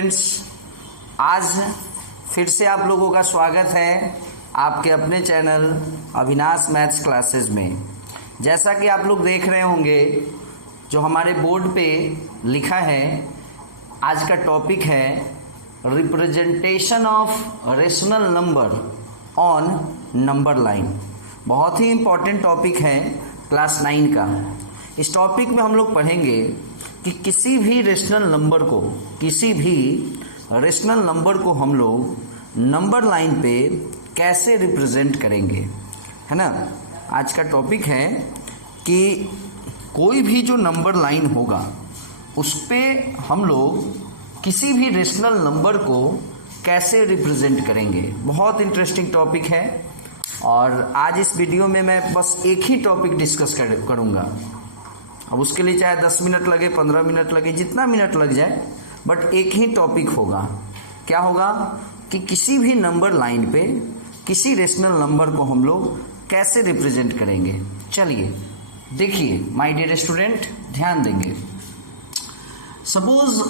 Students, आज फिर से आप लोगों का स्वागत है आपके अपने चैनल अविनाश मैथ्स क्लासेस में। जैसा कि आप लोग देख रहे होंगे, जो हमारे बोर्ड पे लिखा है, आज का टॉपिक है representation of rational number on number line. बहुत ही इम्पॉर्टेंट टॉपिक है क्लास 9 का। इस टॉपिक में हम लोग पढ़ेंगे कि किसी भी रेशनल नंबर को हम लोग नंबर लाइन पे कैसे रिप्रेजेंट करेंगे, है ना। आज का टॉपिक है कि कोई भी जो नंबर लाइन होगा उस पे हम लोग किसी भी रेशनल नंबर को कैसे रिप्रेजेंट करेंगे। बहुत इंटरेस्टिंग टॉपिक है और आज इस वीडियो में मैं बस एक ही टॉपिक डिस्कस करूँगा। अब उसके लिए चाहे 10 मिनट लगे, 15 मिनट लगे, जितना मिनट लग जाए, बट एक ही टॉपिक होगा। क्या होगा कि किसी भी नंबर लाइन पे किसी रेशनल नंबर को हम लोग कैसे रिप्रेजेंट करेंगे। चलिए देखिए माय डियर स्टूडेंट, ध्यान देंगे। Suppose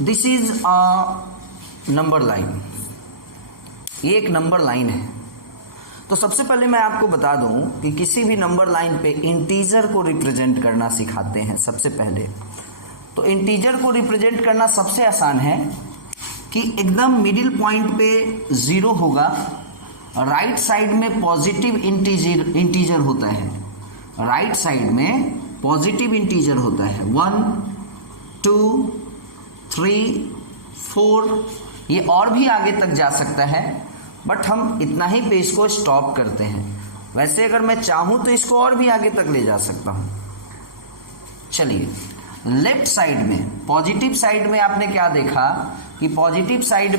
this is a number line, ये एक नंबर लाइन है। तो सबसे पहले मैं आपको बता दूं कि किसी भी नंबर लाइन पे इंटीजर को रिप्रेजेंट करना सिखाते हैं। सबसे पहले तो इंटीजर को रिप्रेजेंट करना सबसे आसान है कि एकदम मिडिल पॉइंट पे 0 होगा, राइट साइड में पॉजिटिव इंटीजर होता है, राइट साइड में पॉजिटिव इंटीजर होता है 1 2 3 4। ये और भी आगे तक जा सकता है, बट हम इतना ही पे इसको स्टॉप करते हैं। वैसे अगर मैं चाहूं तो इसको और भी आगे तक ले जा सकता हूं। चलिए लेफ्ट साइड में, पॉजिटिव साइड में आपने क्या देखा कि पॉजिटिव साइड,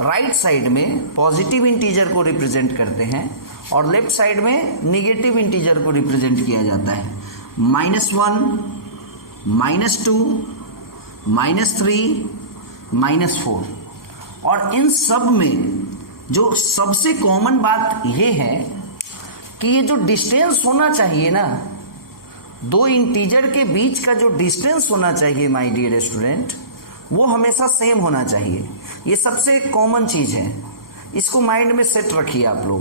राइट साइड में पॉजिटिव इंटीजर को रिप्रेजेंट करते हैं और लेफ्ट साइड में निगेटिव इंटीजर को रिप्रेजेंट किया जाता है। -1 -2 -3 -4। और इन सब में जो सबसे कॉमन बात ये है कि ये जो डिस्टेंस होना चाहिए ना, दो इंटीजर के बीच का जो डिस्टेंस होना चाहिए माय डियर स्टूडेंट, वो हमेशा सेम होना चाहिए। ये सबसे कॉमन चीज है, इसको माइंड में सेट रखिए आप लोग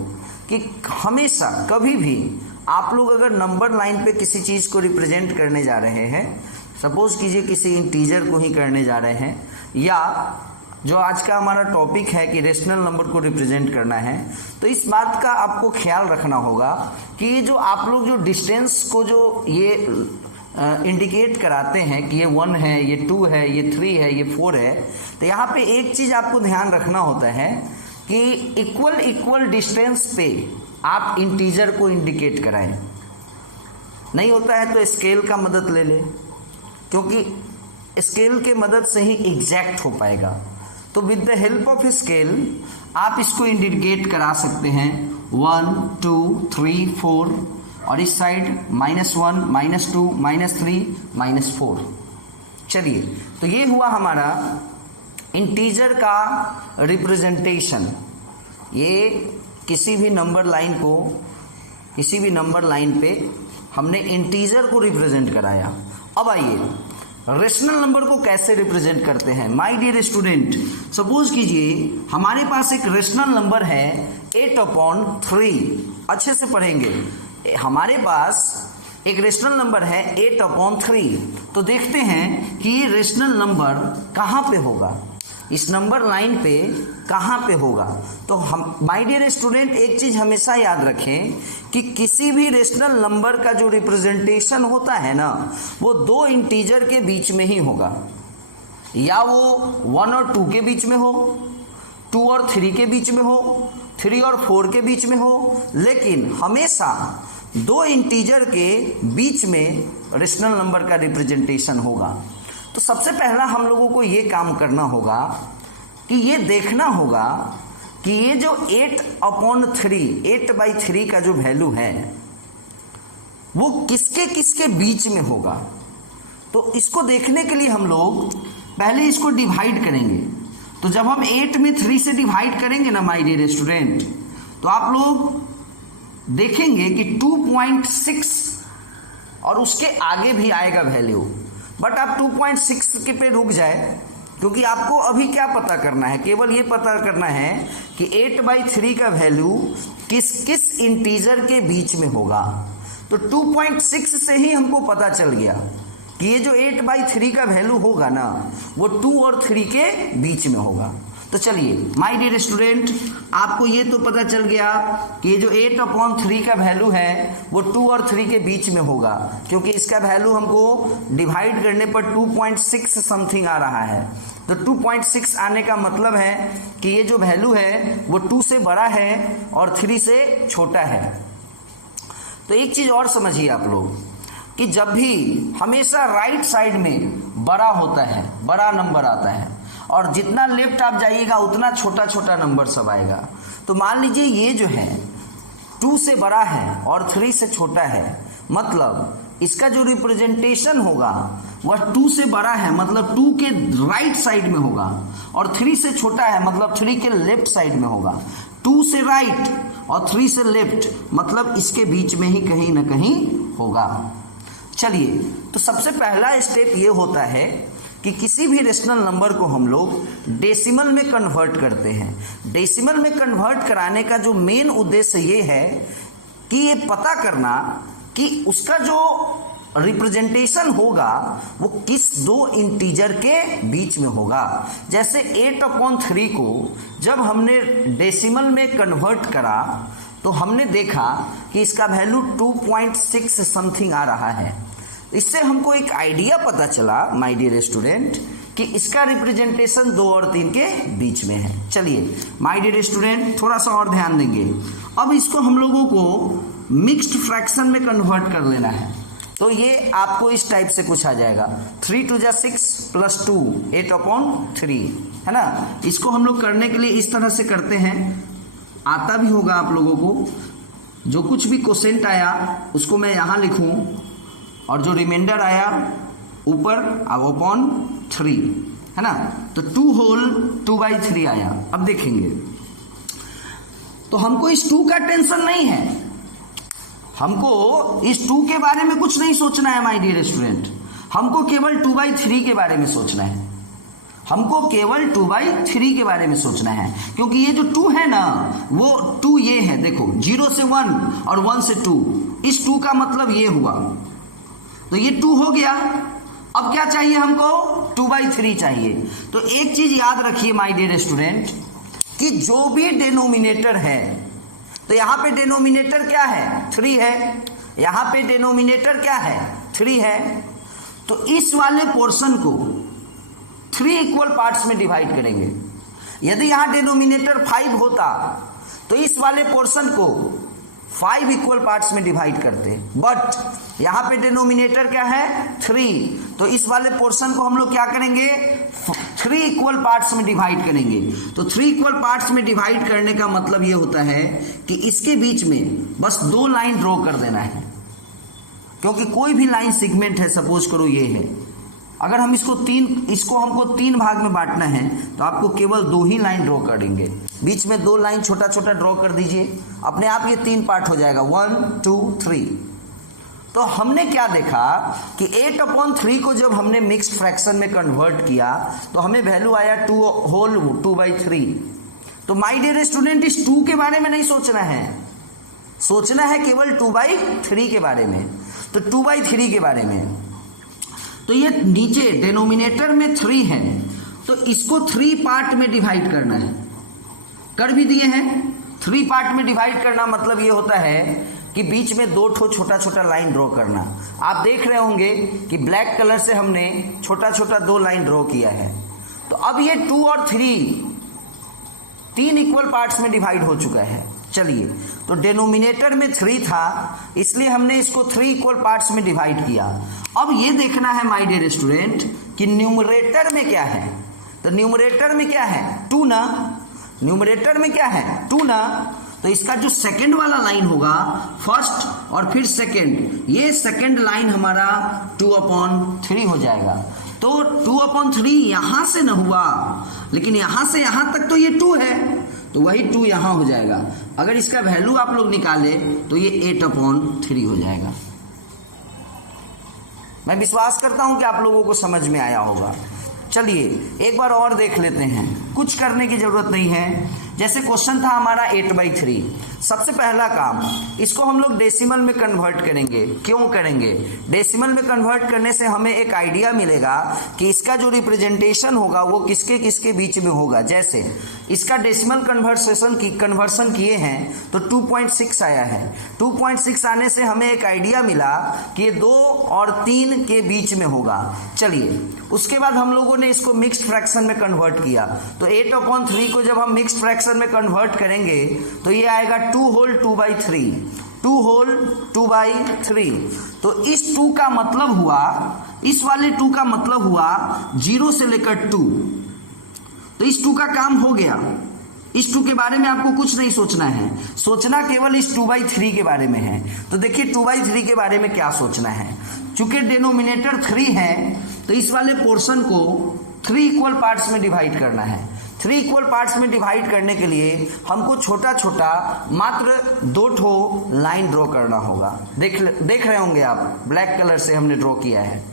कि हमेशा कभी भी आप लोग अगर नंबर लाइन पे किसी चीज को रिप्रेजेंट करने जा रहे हैं, सपोज कीजिए किसी इंटीजर को ही करने जा रहे हैं, या जो आज का हमारा टॉपिक है कि रेशनल नंबर को रिप्रेजेंट करना है, तो इस बात का आपको ख्याल रखना होगा कि ये जो आप लोग जो डिस्टेंस को जो ये इंडिकेट कराते हैं कि ये 1 है, ये 2 है, ये 3 है, ये 4 है, तो यहाँ पे एक चीज आपको ध्यान रखना होता है कि इक्वल डिस्टेंस पे आप इंटीजर को इंडिकेट कराएं। नहीं होता है तो स्केल का मदद ले ले, क्योंकि स्केल के मदद से ही एग्जैक्ट हो पाएगा। तो with the help of scale आप इसको इंडिकेट करा सकते हैं 1 2 3 4, और इस साइड -1 -2 -3 -4। चलिए, तो ये हुआ हमारा इंटीजर का रिप्रेजेंटेशन। ये किसी भी नंबर लाइन को, किसी भी नंबर लाइन पे हमने इंटीजर को रिप्रेजेंट कराया। अब आइए रेशनल नंबर को कैसे रिप्रेजेंट करते हैं। माय डियर स्टूडेंट, सपोज कीजिए हमारे पास एक रेशनल नंबर है 8/3। अच्छे से पढ़ेंगे। हमारे पास एक रेशनल नंबर है 8/3। तो देखते हैं कि ये रेशनल नंबर कहाँ पे होगा, इस नंबर लाइन पे कहाँ पे होगा। तो हम माय डियर स्टूडेंट एक चीज हमेशा याद रखें कि किसी भी रेशनल नंबर का जो रिप्रेजेंटेशन होता है ना, वो दो इंटीजर के बीच में ही होगा, या वो 1 और 2 के बीच में हो, 2 और 3 के बीच में हो, 3 और 4 के बीच में हो, लेकिन हमेशा दो इंटीजर के बीच में रेशनल नंबर का रिप्रेजेंटेशन होगा। तो सबसे पहला हम लोगों को ये काम करना होगा कि ये देखना होगा कि ये जो 8/3 का जो वैल्यू है वो किसके किसके बीच में होगा। तो इसको देखने के लिए हम लोग पहले इसको डिवाइड करेंगे। तो जब हम 8 में 3 से डिवाइड करेंगे ना माय डियर स्टूडेंट, तो आप लोग देखेंगे कि 2.6 और उसके आगे भी आएगा वैल्यू, बट आप 2.6 के पे रुक जाए क्योंकि आपको अभी क्या पता करना है, केवल ये पता करना है कि 8/3 का वैल्यू किस किस इंटीजर के बीच में होगा। तो 2.6 से ही हमको पता चल गया कि ये जो 8/3 का वैल्यू होगा ना वो 2 और 3 के बीच में होगा। तो चलिए माय डियर स्टूडेंट, आपको ये तो पता चल गया कि ये जो 8/3 का वैल्यू है वो 2 और 3 के बीच में होगा, क्योंकि इसका वैल्यू हमको डिवाइड करने पर 2.6 समथिंग आ रहा है। तो 2.6 आने का मतलब है कि ये जो वैल्यू है वो 2 से बड़ा है और 3 से छोटा है। तो एक चीज और समझिए आप लोग कि जब भी हमेशा राइट साइड में बड़ा होता है, बड़ा नंबर आता है, और जितना लेफ्ट आप जाइएगा उतना छोटा छोटा नंबर सब आएगा। तो मान लीजिए ये जो है 2 से बड़ा है और 3 से छोटा है, मतलब इसका जो रिप्रेजेंटेशन होगा वह 2 से बड़ा है, मतलब 2 के राइट साइड में होगा, और 3 से छोटा है मतलब 3 के लेफ्ट साइड में होगा। 2 से राइट और 3 से लेफ्ट मतलब इसके बीच में ही कहीं ना कहीं होगा। चलिए, तो सबसे पहला स्टेप ये होता है कि किसी भी रेशनल नंबर को हम लोग डेसिमल में कन्वर्ट करते हैं। डेसिमल में कन्वर्ट कराने का जो मेन उद्देश्य ये है कि ये पता करना कि उसका जो रिप्रेजेंटेशन होगा वो किस दो इंटीजर के बीच में होगा। जैसे 8/3 को जब हमने डेसिमल में कन्वर्ट करा तो हमने देखा कि इसका वैल्यू 2.6 समथिंग आ रहा है। इससे हमको एक आइडिया पता चला माय डियर स्टूडेंट कि इसका रिप्रेजेंटेशन 2 और 3 के बीच में है। चलिए माय डियर स्टूडेंट थोड़ा सा और ध्यान देंगे। अब इसको हम लोगों को मिक्स्ड फ्रैक्शन में कन्वर्ट कर लेना है। तो ये आपको इस टाइप से कुछ आ जाएगा, 3 2 जा 6 + 2 8/3 है ना। इसको हम लोग करने के लिए इस तरह से करते हैं, आता भी होगा आप लोगों को। जो कुछ भी क्वोशेंट आया उसको मैं यहाँ लिखूं और जो रिमाइंडर आया ऊपर अपॉन 3 है ना। तो 2 होल 2/3 आया। अब देखेंगे तो हमको इस 2 का टेंशन नहीं है, हमको इस 2 के बारे में कुछ नहीं सोचना है माय डियर स्टूडेंट। हमको केवल 2/3 के बारे में सोचना है, हमको केवल 2/3 के बारे में सोचना है। क्योंकि ये जो 2 है ना वो 2 ये है, देखो 0 से 1 और 1 से 2, इस 2 का मतलब ये हुआ। तो ये 2 हो गया। अब क्या चाहिए हमको, 2/3 चाहिए। तो एक चीज याद रखिए माय डियर स्टूडेंट कि जो भी डिनोमिनेटर है, तो यहां पे डिनोमिनेटर क्या है, 3 है, यहां पे डिनोमिनेटर क्या है, 3 है। तो इस वाले पोर्शन को 3 इक्वल पार्ट्स में डिवाइड करेंगे। यदि यहां डिनोमिनेटर 5 होता तो इस वाले पोर्शन को 5 इक्वल पार्ट्स में डिवाइड करते, बट यहां पे डिनोमिनेटर क्या है, 3। तो इस वाले पोर्शन को हम लोग क्या करेंगे, 3 इक्वल पार्ट्स में डिवाइड करेंगे। तो 3 इक्वल पार्ट्स में डिवाइड करने का मतलब ये होता है कि इसके बीच में बस 2 लाइन ड्रॉ कर देना है। क्योंकि कोई भी लाइन सेगमेंट है, सपोज करो ये है, अगर हम इसको हमको 3 भाग में बांटना है तो आपको केवल 2 ही लाइन ड्रॉ करेंगे। बीच में 2 लाइन छोटा छोटा ड्रॉ कर दीजिए, अपने आप ये 3 पार्ट हो जाएगा, 1 2 3। तो हमने क्या देखा कि 8/3 को जब हमने मिक्स्ड फ्रैक्शन में कन्वर्ट किया तो हमें वैल्यू आया 2 होल 2/3। तो माय डियर स्टूडेंट इस 2 के बारे में नहीं सोचना है, सोचना है केवल 2/3 के बारे में। तो 2/3 के बारे में, तो ये नीचे डिनोमिनेटर में 3 है तो इसको 3 पार्ट में डिवाइड करना है, कर भी दिए हैं। 3 पार्ट में डिवाइड करना मतलब ये होता है कि बीच में 2 छोटा छोटा लाइन ड्रॉ करना। आप देख रहे होंगे कि ब्लैक कलर से हमने छोटा छोटा 2 लाइन ड्रॉ किया है। तो अब ये 2 और 3 इक्वल पार्ट्स में डिवाइड हो चुका है। चलिए, तो डिनोमिनेटर में 3 था इसलिए हमने इसको 3 इक्वल पार्ट्स में डिवाइड किया। अब ये देखना है माय डियर स्टूडेंट कि न्यूमरेटर में क्या है। तो न्यूमरेटर में क्या है, 2 ना, न्यूमरेटर में क्या है, 2 ना। तो इसका जो सेकंड वाला लाइन होगा, फर्स्ट और फिर सेकंड, ये सेकंड लाइन हमारा 2/3 हो जाएगा। तो 2/3 यहां से न हुआ, लेकिन यहां से यहां तक तो ये 2 है, तो वही 2 यहां हो जाएगा। अगर इसका वैल्यू आप लोग निकाले तो ये 8/3 हो जाएगा। मैं विश्वास करता हूं कि आप लोगों को समझ में आया होगा। चलिए एक बार और देख लेते हैं, कुछ करने की जरूरत नहीं है। जैसे क्वेश्चन था हमारा 8/3, सबसे पहला काम इसको हम लोग डेसिमल में कन्वर्ट करेंगे। क्यों करेंगे? डेसिमल में कन्वर्ट करने से हमें एक आइडिया मिलेगा कि इसका जो रिप्रेजेंटेशन होगा वो किसके किसके बीच में होगा। जैसे इसका डेसिमल कन्वर्सन किए हैं तो 2.6 आया है। 2.6 आने से हमें एक आइडिया मिला कि ये 2 और 3 के बीच में होगा। चलिए उसके बाद हम लोगों ने इसको मिक्स्ड फ्रैक्शन में कन्वर्ट किया, तो 8/3 को जब हम मिक्स्ड फ्रैक्शन में कन्वर्ट करेंगे तो ये आएगा 2 होल 2/3, 2 होल 2/3। तो इस 2 का मतलब हुआ, इस वाले 2 का मतलब हुआ 0 से लेकर 2। तो इस 2 का काम हो गया। इस 2 के बारे में आपको कुछ नहीं सोचना है, सोचना केवल इस 2/3 के बारे में है। तो देखिए 2/3 के बारे में क्या सोचना है। चूंकि डिनोमिनेटर 3 है तो इस वाले पोर्शन को 3 इक्वल पार्ट्स में डिवाइड करना है। 3 इक्वल पार्ट्स में डिवाइड करने के लिए हमको छोटा छोटा मात्र 2 ठो लाइन ड्रॉ करना होगा। देख रहे होंगे आप, ब्लैक कलर से हमने ड्रॉ किया है।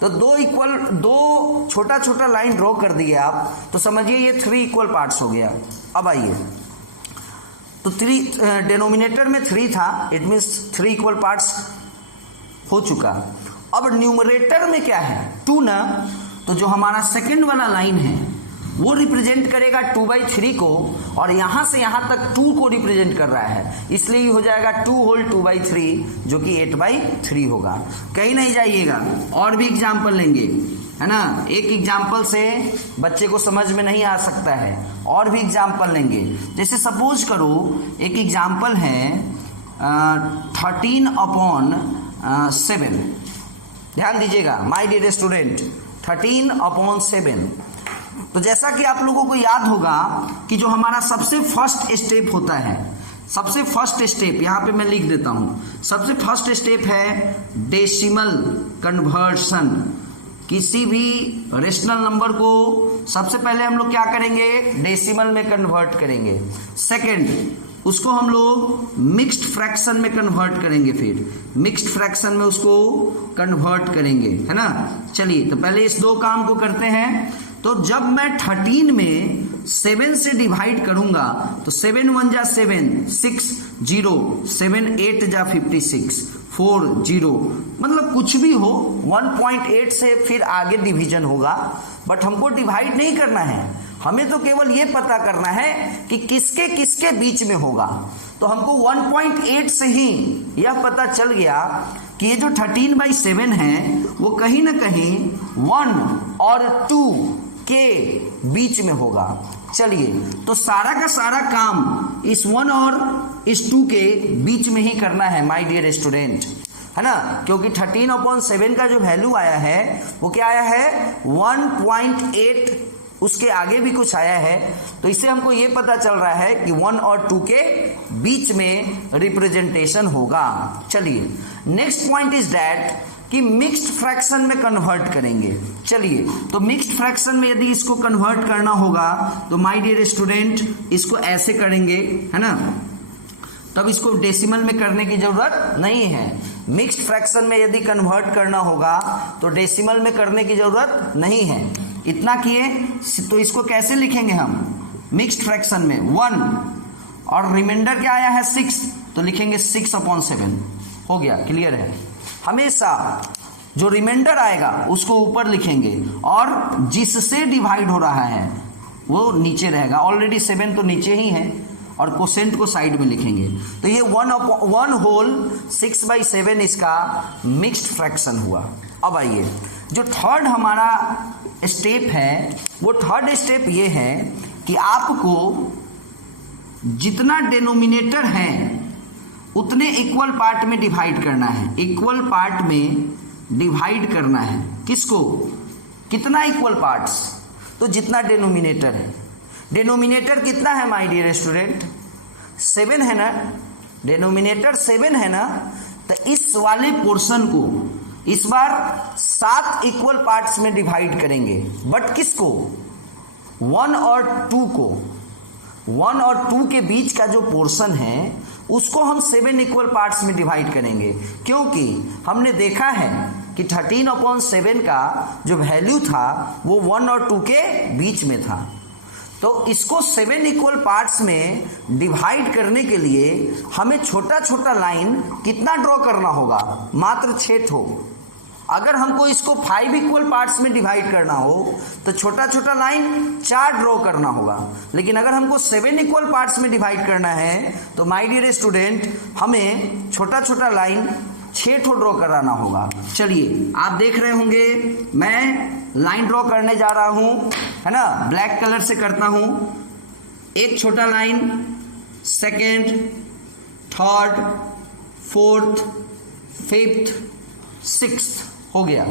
तो 2 छोटा छोटा लाइन ड्रॉ कर दिए आप, तो समझिए ये 3 इक्वल पार्ट्स हो गया। अब आइए, तो 3 डिनोमिनेटर में 3 था, इट मीन्स 3 इक्वल पार्ट्स हो चुका। अब न्यूमरेटर में क्या है? 2 ना, तो जो हमारा सेकंड वाला लाइन है वो रिप्रेजेंट करेगा 2/3 को, और यहां से यहां तक 2 को रिप्रेजेंट कर रहा है, इसलिए ये हो जाएगा 2 होल 2/3 जो कि 8/3 होगा। कहीं नहीं जाइएगा, और भी एग्जाम्पल लेंगे, है ना। एक एग्जाम्पल से बच्चे को समझ में नहीं आ सकता है, और भी एग्जाम्पल लेंगे। जैसे सपोज करो एक एग्जाम्पल है 13/7। ध्यान दीजिएगा माय डियर स्टूडेंट, 13/7। तो जैसा कि आप लोगों को याद होगा कि जो हमारा सबसे फर्स्ट स्टेप होता है, सबसे फर्स्ट स्टेप यहां पे मैं लिख देता हूं, सबसे फर्स्ट स्टेप है डेसिमल कन्वर्शन। किसी भी रेशनल नंबर को सबसे पहले हम लोग क्या करेंगे? डेसिमल में कन्वर्ट करेंगे। सेकंड, उसको हम लोग मिक्स्ड फ्रैक्शन में कन्वर्ट करेंगे, फिर मिक्स्ड फ्रैक्शन में उसको कन्वर्ट करेंगे, है ना। चलिए तो पहले इस 2 काम को करते हैं। तो जब मैं 13 में 7 से डिवाइड करूंगा तो 7 1 जा 7, 6 0, 7 8 जा 56, 4 0, मतलब कुछ भी हो 1.8 से फिर आगे डिवीजन होगा, बट हमको डिवाइड नहीं करना है, हमें तो केवल ये पता करना है कि किसके किसके बीच में होगा। तो हमको 1.8 से ही यह पता चल गया कि ये जो 13/7 है वो कहीं ना कहीं 1 और 2 के बीच में होगा। चलिए तो सारा का सारा काम इस 1 और इस 2 के बीच में ही करना है माय डियर स्टूडेंट, है ना। क्योंकि 13/7 का जो वैल्यू आया है वो क्या आया है? 1.8, उसके आगे भी कुछ आया है, तो इससे हमको ये पता चल रहा है कि 1 और 2 के बीच में रिप्रेजेंटेशन होगा। चलिए नेक्स्ट पॉइंट इज दैट कि मिक्स्ड फ्रैक्शन में कन्वर्ट करेंगे। चलिए तो मिक्स्ड फ्रैक्शन में यदि इसको कन्वर्ट करना होगा तो माय डियर स्टूडेंट इसको ऐसे करेंगे, है ना। तब इसको डेसिमल में करने की जरूरत नहीं है। मिक्स्ड फ्रैक्शन में यदि कन्वर्ट करना होगा तो डेसिमल में करने की जरूरत नहीं है। इतना किए तो इसको कैसे लिखेंगे हम? मिक्स्ड फ्रैक्शन में 1 और रिमाइंडर क्या आया है 6, तो लिखेंगे 6/7। हो गया, क्लियर है। हमेशा जो रिमाइंडर आएगा उसको ऊपर लिखेंगे और जिससे डिवाइड हो रहा है वो नीचे रहेगा। ऑलरेडी 7 तो नीचे ही है और कोसेंट को साइड में लिखेंगे। तो ये 1 होल 6/7 इसका मिक्स्ड फ्रैक्शन हुआ। अब आइए जो थर्ड हमारा स्टेप है, वो थर्ड स्टेप ये है कि आपको जितना डिनोमिनेटर है उतने इक्वल पार्ट में डिवाइड करना है। इक्वल पार्ट में डिवाइड करना है किसको? कितना इक्वल पार्ट्स? तो जितना डिनोमिनेटर है। डिनोमिनेटर कितना है माय डियर स्टूडेंट? 7 है ना। डिनोमिनेटर 7 है ना, तो इस वाले पोर्शन को इस बार 7 इक्वल पार्ट्स में डिवाइड करेंगे। बट किसको? 1 और 2 को। 1 और 2 के बीच का जो पोर्शन है उसको हम 7 इक्वल पार्ट्स में डिवाइड करेंगे, क्योंकि हमने देखा है कि 13/7 का जो वैल्यू था वो 1 और 2 के बीच में था। तो इसको 7 इक्वल पार्ट्स में डिवाइड करने के लिए हमें छोटा छोटा लाइन कितना ड्रॉ करना होगा? मात्र 6 ठो। अगर हमको इसको 5 इक्वल पार्ट्स में डिवाइड करना हो तो छोटा छोटा लाइन 4 ड्रॉ करना होगा। लेकिन अगर हमको 7 इक्वल पार्ट्स में डिवाइड करना है तो माय डियर स्टूडेंट हमें छोटा छोटा लाइन 6 ठो ड्रॉ कराना होगा। चलिए आप देख रहे होंगे मैं लाइन ड्रॉ करने जा रहा हूं, है ना, ब्लैक कलर से करता हूं। एक छोटा line, second, third, fourth, fifth, sixth हो गया।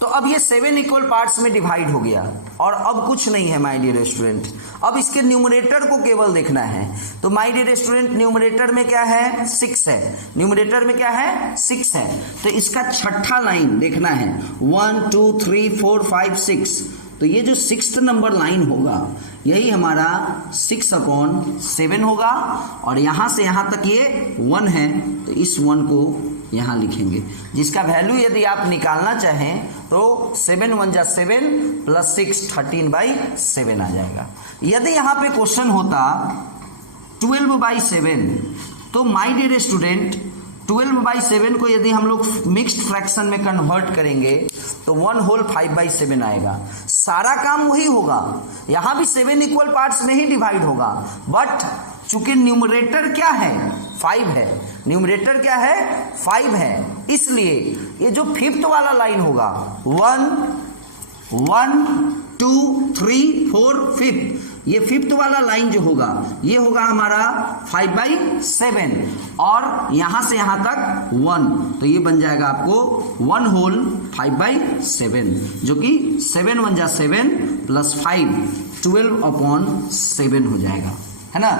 तो अब ये 7 इक्वल पार्ट्स में डिवाइड हो गया और अब कुछ नहीं है माय डियर स्टूडेंट। अब इसके न्यूमरेटर को केवल देखना है। तो माय डियर स्टूडेंट न्यूमरेटर में क्या है? 6 है। न्यूमरेटर में क्या है? 6 है। तो इसका छठा लाइन देखना है, 1 2 3 4 5 6। तो ये जो 6th नंबर लाइन होगा यही हमारा 6/7 होगा और यहां से यहां तक ये 1 है तो इस 1 को यहां लिखेंगे, जिसका वैल्यू यदि आप निकालना चाहें तो 7 1 जा 7 प्लस 6 13/7 आ जाएगा। यदि यहां पे क्वेश्चन होता 12/7 तो माय डियर स्टूडेंट 12/7 को यदि हम लोग मिक्स्ड फ्रैक्शन में कन्वर्ट करेंगे तो 1 होल 5/7 आएगा। सारा काम वही होगा, यहां भी 7 इक्वल पार्ट्स में ही डिवाइड होगा, बट चूंकि न्यूमरेटर क्या है? 5 है। न्यूमरेटर क्या है? 5 है। इसलिए ये जो 5th वाला लाइन होगा 1 1 2 3 4 5, ये 5th वाला लाइन जो होगा ये होगा हमारा 5/7 और यहां से यहां तक 1, तो ये बन जाएगा आपको 1 होल 5/7, जो कि 7 1 जा 7 प्लस 5 12/7 हो जाएगा, है ना।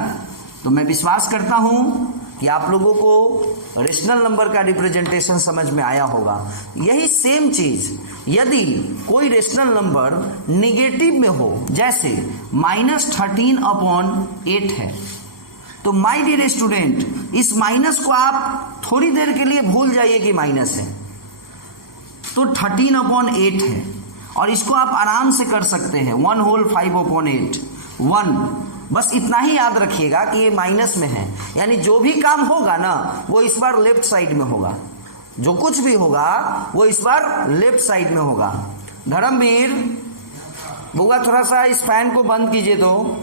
तो मैं विश्वास करता हूं कि आप लोगों को रेशनल नंबर का रिप्रेजेंटेशन समझ में आया होगा। यही सेम चीज यदि कोई रेशनल नंबर निगेटिव में हो, जैसे -13/8 है, तो माय डियर स्टूडेंट इस माइनस को आप थोड़ी देर के लिए भूल जाइए कि माइनस है। तो 13/8 है और इसको आप आराम से कर सकते हैं 1 होल 5/8 1। बस इतना ही याद रखिएगा कि ये माइनस में है, यानी जो भी काम होगा ना वो इस बार लेफ्ट साइड में होगा। जो कुछ भी होगा वो इस बार लेफ्ट साइड में होगा। धर्मवीर बुआ थोड़ा सा इस फैन को बंद कीजिए, तो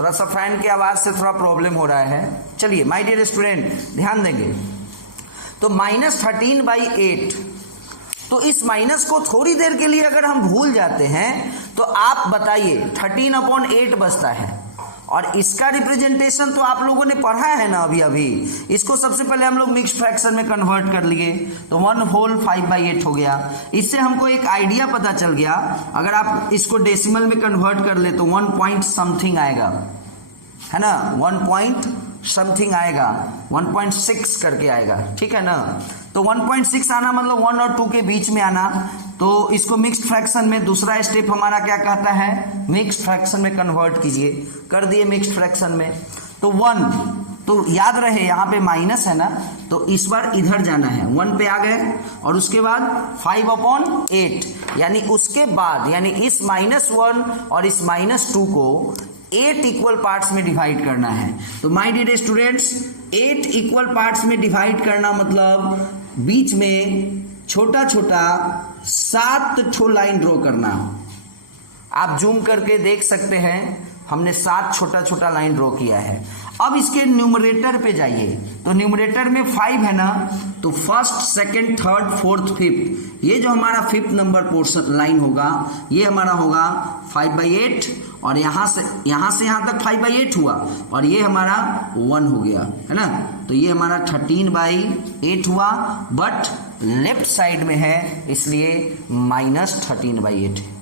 थोड़ा सा फैन की आवाज से थोड़ा प्रॉब्लम हो रहा है। चलिए माय डियर स्टूडेंट ध्यान देंगे। तो -13/8, तो इस माइनस को थोड़ी देर के लिए अगर हम भूल जाते हैं तो आप बताइए 13/8 बचता है। और इसका रिप्रेजेंटेशन तो आप लोगों ने पढ़ा है ना अभी। इसको सबसे पहले हम लोग मिक्स फ्रैक्शन में कन्वर्ट कर लिए तो 1 होल 5/8 हो गया। इससे हमको एक आइडिया पता चल गया, अगर आप इसको डेसिमल में कन्वर्ट कर ले तो 1 पॉइंट समथिंग आएगा, है ना, 1 पॉइंट समथिंग आएगा, 1.6 करके आएगा, ठीक है ना। तो 1.6 आना मतलब 1 और 2 के बीच में आना। तो इसको मिक्स्ड फ्रैक्शन में दूसरा स्टेप हमारा क्या कहता है? मिक्स्ड फ्रैक्शन में कन्वर्ट कीजिए। कर दिए मिक्स्ड फ्रैक्शन में तो 1, तो याद रहे यहाँ पे माइनस है ना, तो इस बार इधर जाना है, 1 पे आ गए और उसके बाद 5/8, यानी उसके बाद यानी इस -1 और इस -2 को 8 इक्वल पार्ट्स में डिवाइड करना है। तो my dear students 8 equal parts में डिवाइड करना मतलब बीच में छोटा छोटा 7 ठो लाइन ड्रॉ करना। आप जूम करके देख सकते हैं हमने 7 छोटा छोटा लाइन ड्रॉ किया है। अब इसके न्यूमरेटर पे जाइए, तो न्यूमरेटर में 5 है ना, तो first second third fourth fifth, ये जो हमारा 5th नंबर पोर्शन लाइन होगा ये हमारा होगा 5/8 और यहां से यहां तक 5/8 हुआ और ये हमारा 1 हो गया, है ना। तो ये हमारा 13/8 हुआ, बट लेफ्ट साइड में है इसलिए -13/8 है।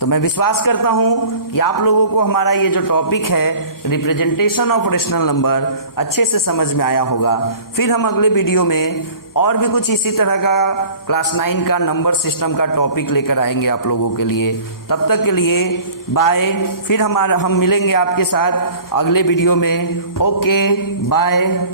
तो मैं विश्वास करता हूं कि आप लोगों को हमारा ये जो टॉपिक है रिप्रेजेंटेशन ऑफ रेशनल नंबर अच्छे से समझ में आया होगा। फिर हम अगले वीडियो में और भी कुछ इसी तरह का क्लास 9 का नंबर सिस्टम का टॉपिक लेकर आएंगे आप लोगों के लिए। तब तक के लिए बाय। फिर हम मिलेंगे आपके साथ अगले वीडियो में। Okay bye.